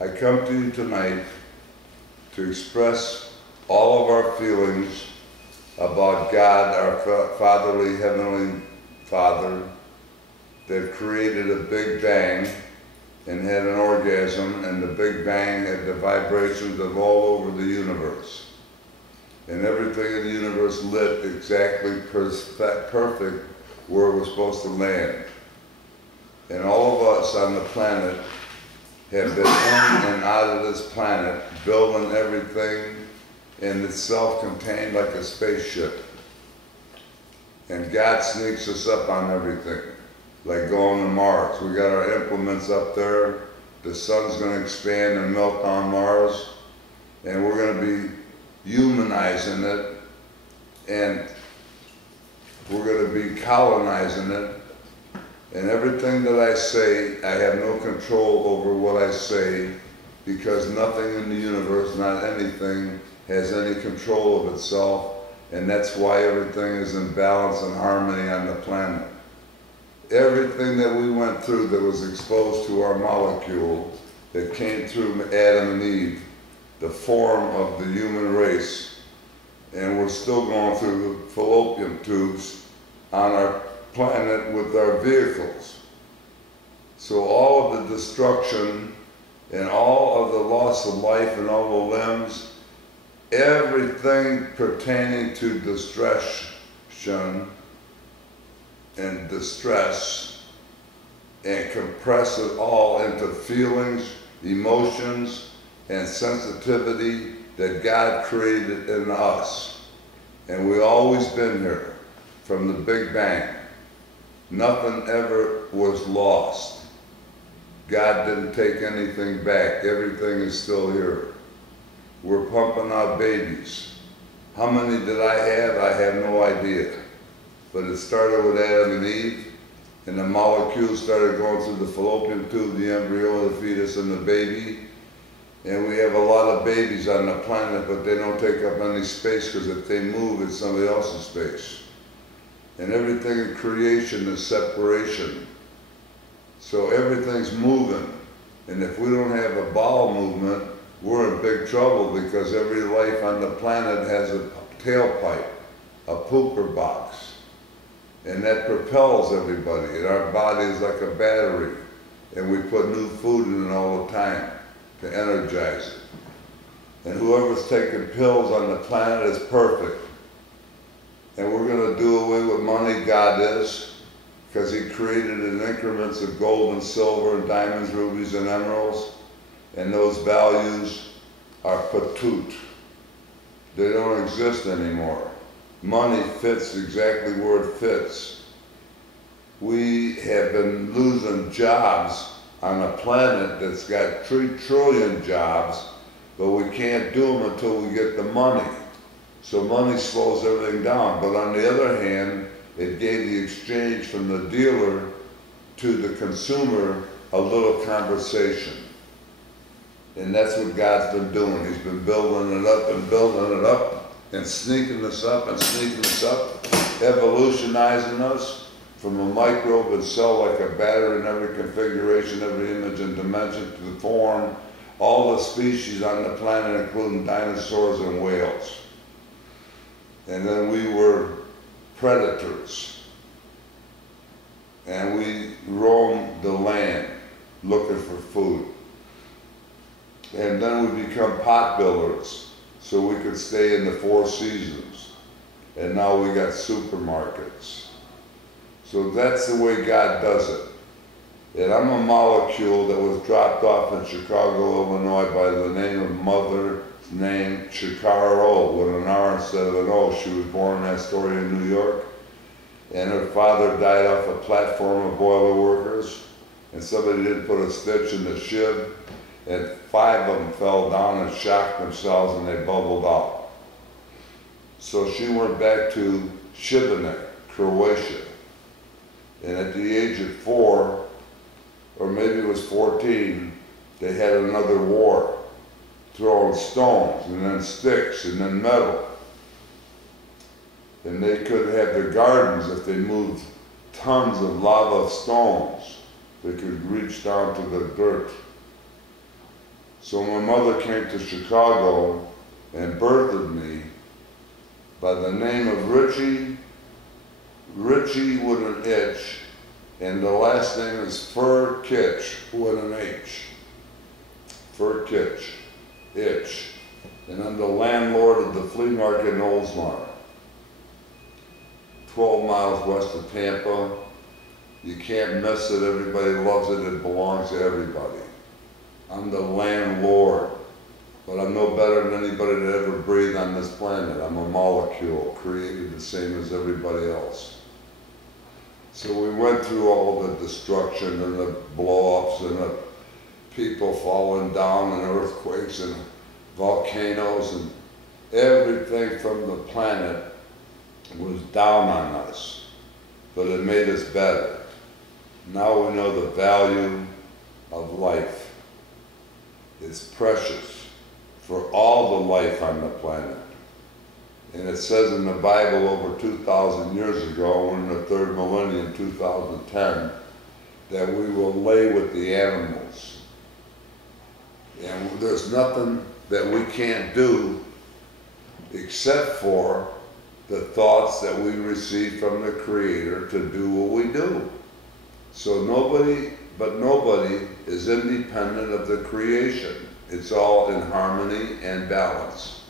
I come to you tonight to express all of our feelings about God, our fatherly, heavenly Father, that created a Big Bang and had an orgasm, and the Big Bang had the vibrations of all over the universe. And everything in the universe lit exactly perfect where it was supposed to land. And all of us on the planet have been in and out of this planet, building everything, and it's self-contained like a spaceship. And God sneaks us up on everything, like going to Mars. We got our implements up there. The sun's going to expand and melt on Mars, and we're going to be humanizing it, and we're going to be colonizing it. And everything that I say, I have no control over what I say, because nothing in the universe, not anything, has any control of itself, and that's why everything is in balance and harmony on the planet. Everything that we went through that was exposed to our molecule, that came through Adam and Eve, the form of the human race, and we're still going through the fallopian tubes on our planet with our vehicles. So all of the destruction and all of the loss of life and all the limbs, everything pertaining to destruction and distress, and compress it all into feelings, emotions, and sensitivity that God created in us. And we've always been here from the Big Bang. Nothing ever was lost. God didn't take anything back. Everything is still here. We're pumping out babies. How many did I have? I have no idea. But it started with Adam and Eve, and the molecules started going through the fallopian tube, the embryo, the fetus, and the baby. And we have a lot of babies on the planet, but they don't take up any space, because if they move, it's somebody else's space. And everything in creation is separation. So everything's moving. And if we don't have a bowel movement, we're in big trouble, because every life on the planet has a tailpipe, a pooper box. And that propels everybody. And our body is like a battery. And we put new food in it all the time to energize it. And whoever's taking pills on the planet is perfect. And we're going to do away with money. God is, because He created it in increments of gold and silver and diamonds, rubies and emeralds, and those values are patut. They don't exist anymore. Money fits exactly where it fits. We have been losing jobs on a planet that's got 3 trillion jobs, but we can't do them until we get the money. So money slows everything down. But on the other hand, it gave the exchange from the dealer to the consumer a little conversation. And that's what God's been doing. He's been building it up and building it up and sneaking us up and sneaking us up, evolutionizing us from a microbe and cell like a battery in every configuration, every image and dimension to the form, all the species on the planet, including dinosaurs and whales. And then we were predators. And we roamed the land looking for food. And then we become pot builders so we could stay in the 4 seasons. And now we got supermarkets. So that's the way God does it. And I'm a molecule that was dropped off in Chicago, Illinois by the name of Mother named Chikaro with an R instead of an O. She was born in Astoria, New York. And her father died off a platform of boiler workers. And somebody didn't put a stitch in the shib. And 5 of them fell down and shocked themselves, and they bubbled out. So she went back to Šibenik, Croatia. And at the age of 4, or maybe it was 14, they had another war, throwing stones and then sticks and then metal. And they could have their gardens if they moved tons of lava stones. They could reach down to the dirt. So my mother came to Chicago and birthed me by the name of Ritchie with an H, and the last name is Furkitch with an H. Furkitch, Itch. And I'm the landlord of the flea market in Oldsmar, 12 miles west of Tampa. You can't miss it, everybody loves it, it belongs to everybody. I'm the landlord, but I'm no better than anybody that ever breathed on this planet. I'm a molecule created the same as everybody else. So we went through all the destruction and the blow-ups and the people falling down and earthquakes and volcanoes, and everything from the planet was down on us, but it made us better. Now we know the value of life. It's precious for all the life on the planet. And it says in the Bible over 2,000 years ago, in the third millennium, 2010, that we will lay with the animals. And there's nothing that we can't do except for the thoughts that we receive from the Creator to do what we do. So nobody is independent of the creation. It's all in harmony and balance.